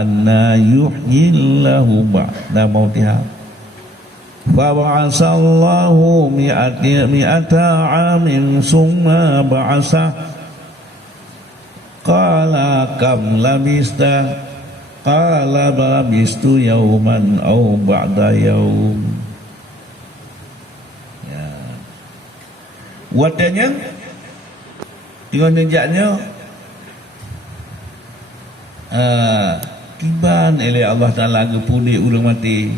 anna yuhyillahu ba'da mautiha. Fa ba'asallahu mi'ata 'amin summa ba'asa. Qala kam labista? Qala labistu yauman aw ba'da yaum. Ya. Watanya dengan nejaknya kiban oleh Allah Ta'ala gepudi ulang mati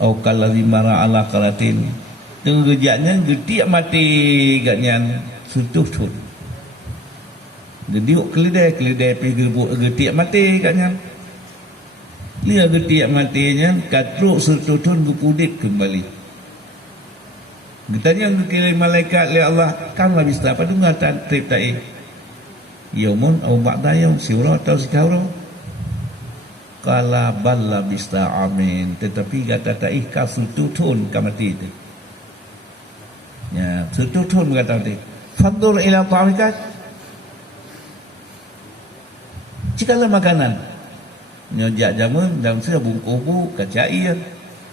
au kalazi mara ala kalatin dengan gejaknya getiak mati gatnya sutuh gediuk kelidai pergi getiak mati katnya dia getiak matinya katruk sututun gepudit kembali getanya kekirim malaikat oleh Allah kamu habis apa tu ngatan trip ta'i yaumun au ba'da yaum siura atau sikaura qala balla bista amin tetapi kata ta'i ka sututun kamati itu ya sututun kata tadi fandur ila ta'amika jikalau makanan nyojak jamun dalam saya bungkubu kacai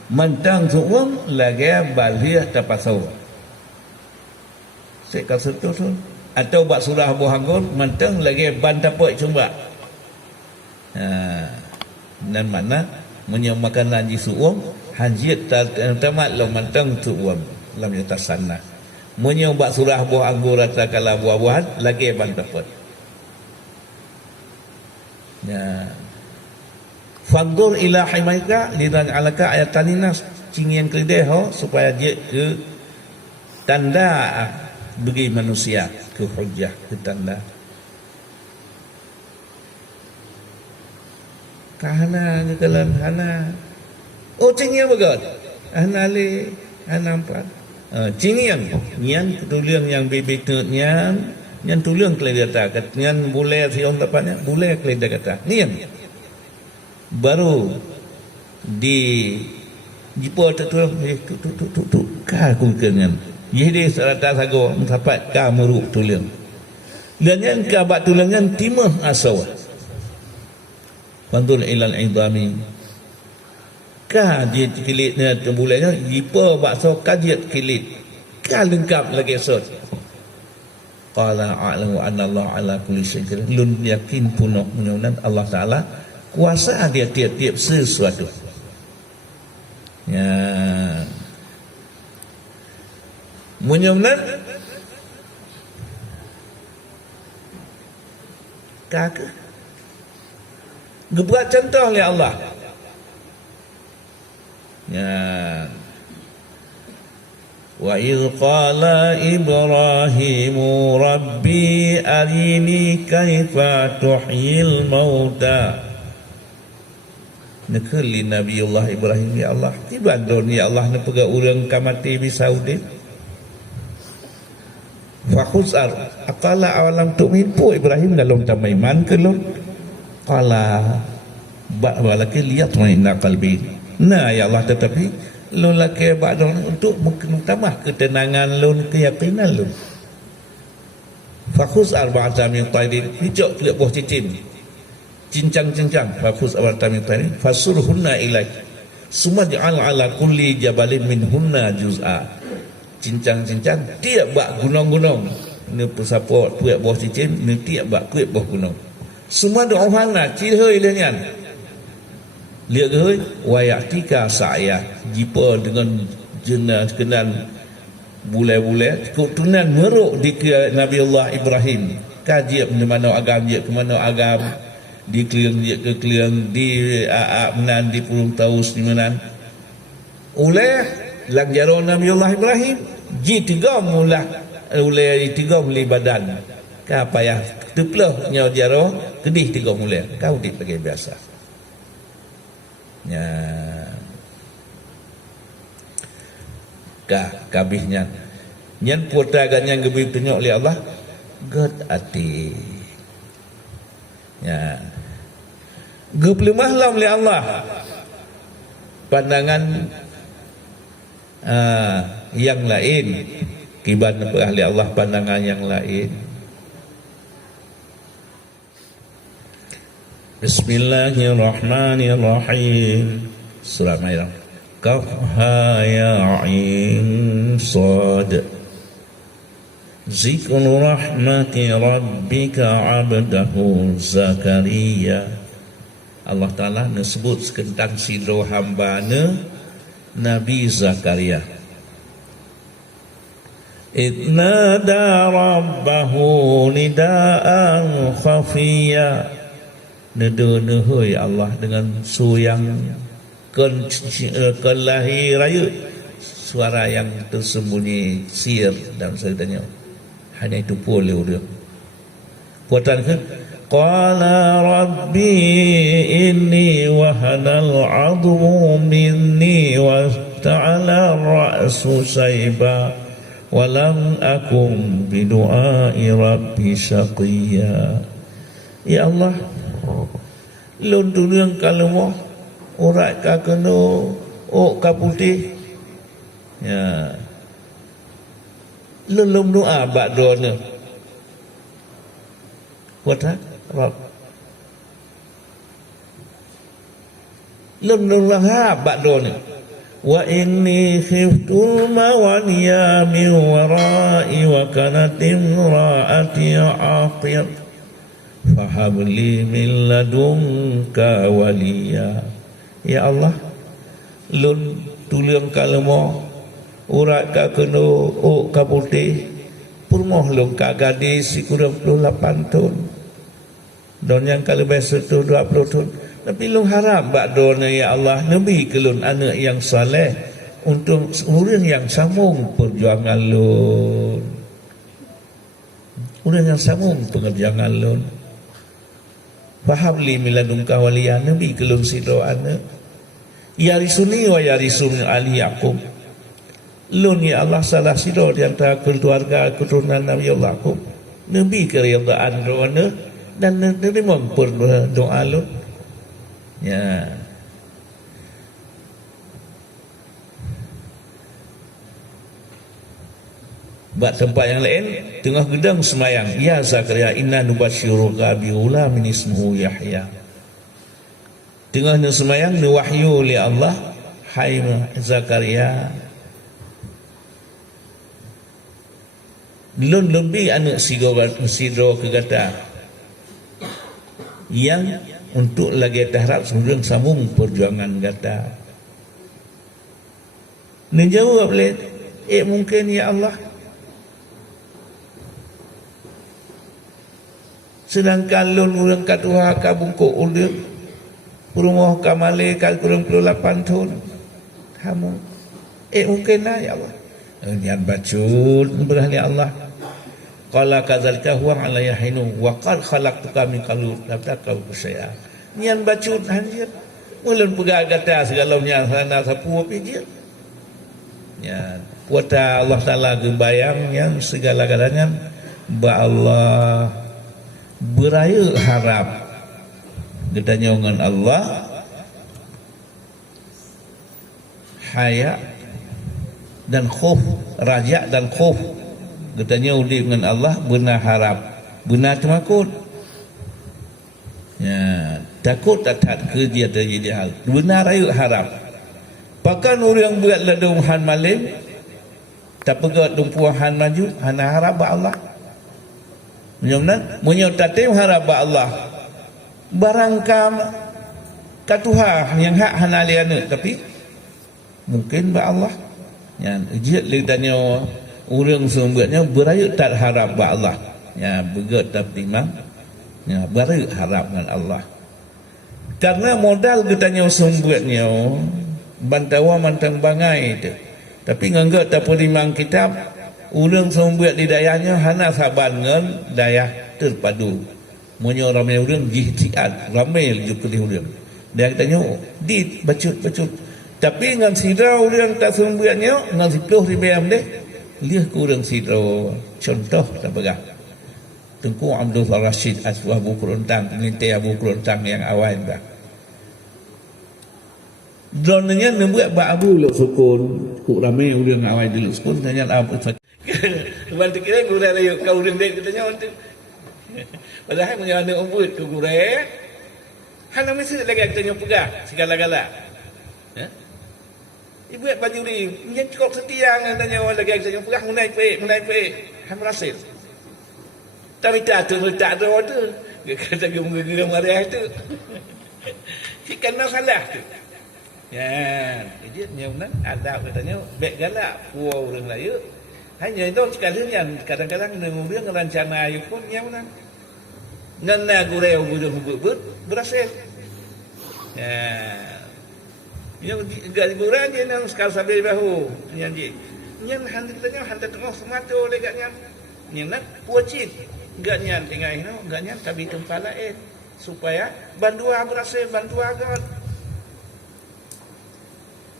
mentang suung lagi balhiah tapasau seka sututun atau bak surah bohanggur mentang lagi bantapoi cumba dan mana menyau makanan ji suung hanjit tamat lo mentang suung lam yatasana menyau bak surah bohanggur atau kala buah-buahan lagi bantapoi ya fandur ila himaika lidan alaka ayataninas cingian kedeho supaya dia ke tanda bagi manusia ke hujjah ke tanda kahana ngekalan hana oh cingian bagat hana le hana empat cingian nyan tuliang yang bibit nyan tuliang kelihatan kat nyan boleh siang dapatnya boleh kelihatan kata nyan baru di jipo tu ka kungkengan jadi serata sago mendapat ka meruk tulang dan yang ka bat tulangan timah asawa pantul ilal idami ka dia kilitnya tembulanya jipo bakso kajiat kilit ka lengkap lagi sot qala a'lamu anna Allah ala kulli syai'in lun yakin punuh menyunan Allah Taala kuasa dia tiap-tiap sesuatu ya menyunan kakak gebuat contoh oleh Allah ya wa idh qala Ibrahimu rabbi arini kaifa tuhyil mauta nekeli Nabiullah Ibrahim ya Allah tiba don ya Allah ne pega urang kamati bi Saudi fa khusar aqala awalam tu'min pu Ibrahim dalam tamaiman ke lon qala ba walaki lihat maina qalbi nah ya Allah tetapi lon laki ba'don untuk tambah ketenangan lon keyakinan lon fa khusar ba'da min taydin hijau tidak buah cicin cincang-cincang fafuz awartami tani fasurhunna ilaik summa ja'al ala kulli jabalin minhunna juz'a cincang-cincang tiap bak gunung-gunung ni pesapot puak buah cicin ni tiap bak kuit buah gunung semua do'ohana cihoi lenyan lihat gehoi wayatika sa'ya jipa dengan jenah kenan bule-bule ketunan meruk di Nabi Allah Ibrahim kajian di mana agam dia ke mana agam di keliang dia ke keliang di menan di pulung taus di menan oleh lang jaro Nabi Allah Ibrahim ji tiga mula oleh tiga muli badan ka payah teplah nyaw jaro kedih tiga mula kau di pakai biasa nya ka kabihnya nyan putra ganyan gebi penyok oleh Allah god ati ya gepelemah lah oleh Allah pandangan yang lain kibat ahli Allah pandangan yang lain Bismillahirrahmanirrahim. Surah Maryam. Kaf ha ya ain sad. Zikru rahmati rabbika abdahu Zakaria. Allah Ta'ala sebut tentang sidro hambana Nabi Zakaria. Idnada rabbahu nidaan khafiyya. Neda-nehoi Allah dengan suyang kelahir raya, suara yang tersembunyi sir dalam ceritanya. Hanya itu boleh dia. Kuatan ke? Qala rabbi inni wahanal 'admu minni wa ta'ala ra'su sayba wa lam akum bidu'ai rabbi syaqiyya. Ya Allah, lun dunia kalau mau urat ka kena ka putih, ya lun doa bak doa kuat Rob lun lah bak doa wa inni khiftul mawaniya min warai wa kanat imraati aqir fahabli min ladunka waliya. Ya Allah, lun tuliang kalemo urat ka kena ka putih purmoh lung ka gadis si 28 tahun don yang kalau biasa tu 20 tahun, tapi lung harap bak dona ya Allah nabi kelun anak yang saleh untuk orang yang sambung perjuangan lun, orang yang sambung pengerjaan lun. Fahabli miladunka waliya, nabi kelun sidro anak yarisuni wa yarisun ali Yaqub. Lun ya Allah salah sidro di antara keluarga keturunan Nabi Yaqub, nabi keridaan doa dan nerima doa lun. Ya, buat tempat yang lain tengah gedang semayang, ya Zakaria inna nubasyiruka bi ghulamin ismuhu Yahya. Tengah semayang ni wahyu li Allah, hai Zakaria, belum lebih anak sidro kegata yang untuk lagi tahrab sebelum sambung perjuangan gata. Menjawab le, mungkin ya Allah, sedangkan lun urang katuha ka bungkuk ulur rumah kamale ka kurang 28 tahun kamu mungkin lah ya Allah. Nian bacut berahli Allah qala kadzalika huwa ala yahinu wa qad khalaqtuka min qablu la taqaw syai'a. Nian bacut hanjir ulun pegang gata segala nya sana sapu pijir ya kuata Allah Taala gebayang yang segala-galanya ba Allah beraya harap gedanya dengan Allah haya dan khauf, raja dan khauf gedanya udi dengan Allah benar harap benar takut ya takut tak kerja terjadi hal benar raya harap pakan orang buat ladung han malim tak pegat dumpuan han maju hana harap ba Allah menyamnan munyo tatim harap ba Allah barangkam katuha yang hak hanaliana tapi mungkin ba Allah ya ijit lidanya orang sumbernya beraya tak harap ba Allah ya begat tak timang ya beraya harap dengan Allah karena modal getanya sumbernya bantawa mantang bangai itu tapi ngangga tak perimang kitab orang sumber di dayanya hana saban dengan daya terpadu munyo ramai orang jihad ramai juga di orang dia katanya di bacut tapi ngan sidra orang tak sumbernya ngan siploh ribayam deh lihat kurang sidra contoh tak pegang Tengku Abdul Rashid Aswah buku rontang pengintai buku rontang yang awal dah dronenya nembuat ba abu lo sukun ku ramai orang awal dulu sukun tanya apa bantu kira gura ayo kau urang dek katanya untuk padahal menyana umbut tu gura Hana mesti lagi kita pegang segala-gala. Ya. Ibu baju ni, yang cukup setia dengan tanya orang lagi kita pegang menai pe, ham rasil. Tapi tak ada order. Dia kata geram marah tu. Ikan masalah tu. Ya, dia nyamnan ada katanya baik galak puau orang lain. Hanya itu sekalian kadang-kadang nunggu rencana ayu pun nyamnan. Ngana gureu gudung berhasil. Ya. Yang gak gurang dia nang sekal sampai bahu. Yang dia. Yang hantar katanya hantar tengah semato legaknya. Yang nak puacit. Gak nyan tinggal itu, gak nyan tapi tempat lain supaya bandua berhasil, bandua agak.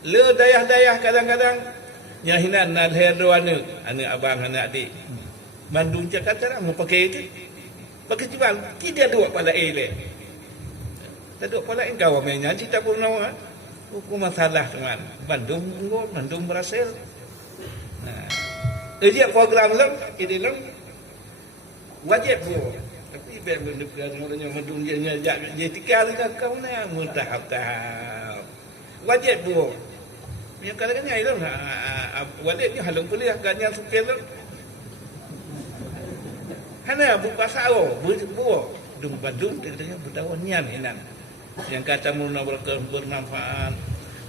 Le dayah-dayah kadang-kadang nyahinan nak herdo anak abang, anak adik. Bandung Jakarta mau pakai itu, pakai jual, tidak dua pala le. Tak dua pala engkau mainnya, cita pun nawa. Hukum masalah teman. Bandung berhasil. Nah, dia program lem, ini lem. Wajib tu. Tapi bila dekat orangnya mendunia dia tikar dengan kau na mutahap-tahap. Wajib tu. Yang kadang-kadang ai lah walid ni halung kuliah kan yang supir tu. Hana bu pasau, bu dung Bandung katanya bertawan nian inan. Yang kata muna bermanfaat.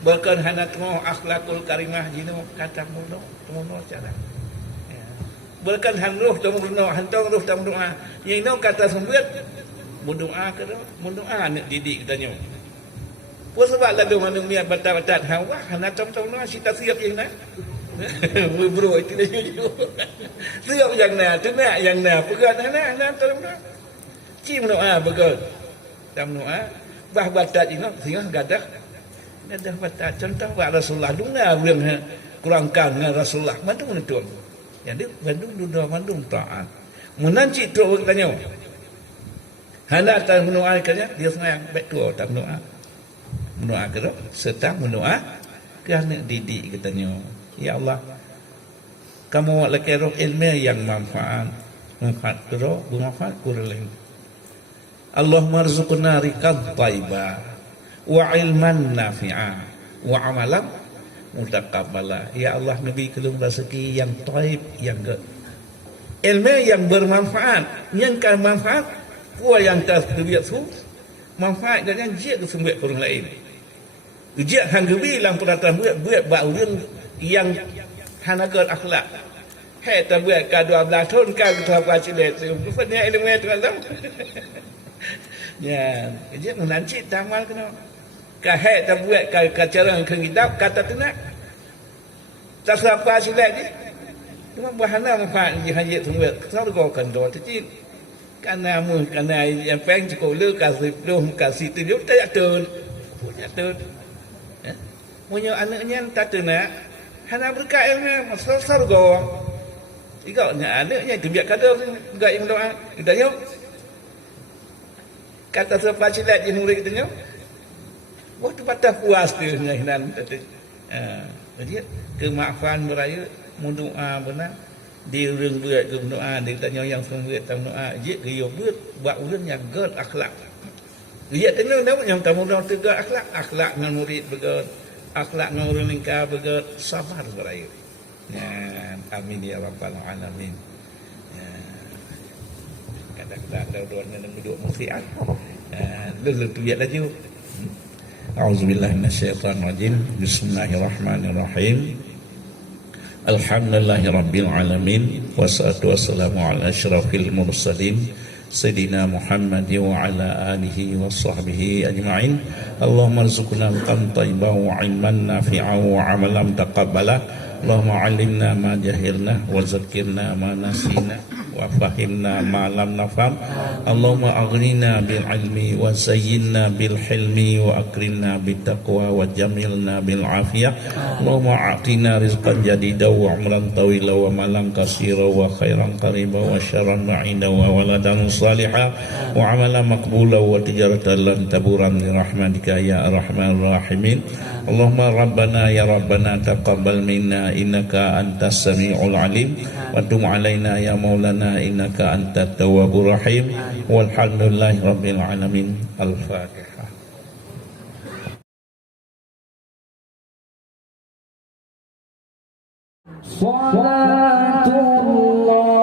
Bahkan hana tengok akhlakul karimah jino kata muna cara. Berkan hanruh tong runo hantong ruh tong doa yang no kata sembet berdoa ke berdoa nak didik katanya pun sebab lalu manung niat batat-batat hawa hana tong no sita siap yang na bro itu dia jujur siap yang na tu nak yang na pegat hana tong no cim doa betul tong doa bah batat ini sehingga gadah batat contoh wa Rasulullah duna yang kurangkan dengan Rasulullah mantung menentu. Jadi Bandung taat. Menanci tu orang tanya. Hendak tak mendoa kerja dia semayang baik tu tak mendoa. Mendoa kerja serta mendoa kerana didik katanya. Ya Allah, kamu laki roh ilmu yang manfaat kerja bermanfaat kurang. Allah marzuqna riqab thayyibah wa ilman nafi'ah wa amalan mutaqabbala. Ya Allah, Nabi kelum rezeki yang taib, yang ilmu yang bermanfaat, yang kan manfaat kuah yang terbiak tu manfaat dan yang jia kesembek orang lain. Jia hang gebi lang peraturan buat bauran yang hanagat akhlak. Hai ta buat ka 12 tahun ka apa cilet tu punya ilmu tu kan. Ya, jia nanti tamal kena ka hai ta buat ka cara ke kitab kata tu nak tak apa silap ni cuma bahana manfaat je hanya semua selalu kau kan doa tu karena yang peng cukup lu kasih tu dia tak betul punya tu punya anaknya tak tu nak hana berkat ilmu selalu kau ikutnya anaknya tu biar kata enggak yang doa kita yuk kata siapa silap je murid tu waktu patah puas tu nyahinan tadi. Jadi kemaafan beraya mendoa benar di urang buat ke doa dia tanya yang sembuh tang doa je dia buat urang yang gad akhlak. Dia tanya dah yang tamu dah tegak akhlak dengan murid begat, akhlak dengan orang lingkar begat, sabar beraya. Ya, amin ya rabbal alamin. Ya. Kadang-kadang dua nak duduk musiat. Lalu tu biar laju. A'udzubillahi minasyaitonirrajim. Bismillahirrahmanirrahim. Alhamdulillahirabbil alamin wassalatu wassalamu ala asyrafil mursalin sayyidina Muhammad wa ala alihi wa sahbihi ajma'in. Allahumma rzuqna al-qam thayyiban wa 'ilman nafi'an wa 'amalan taqabbala. Allahumma 'allimna ma jahilna wa zakkirna ma nasina wa fahimna ma lam nafham. Allahumma aghnina bil ilmi wa zayyinna bil hilmi wa akrimna bit taqwa wa jamilna bil afiyah. Allahumma a'tina rizqan jadida wa umran tawila wa malan kasira wa khairan qariba wa syarran ba'ida wa waladan salihah wa amalan maqbula wa tijaratan lan taburan bi rahmatika ya arhamar rahimin. Allahumma rabbana ya rabbana taqabbal minna innaka antas samiul alim wa tub alaina ya maulana innaka antat tawwabur rahim walhamdulillahi rabbil alamin. Al-Fatihah. صلاة الله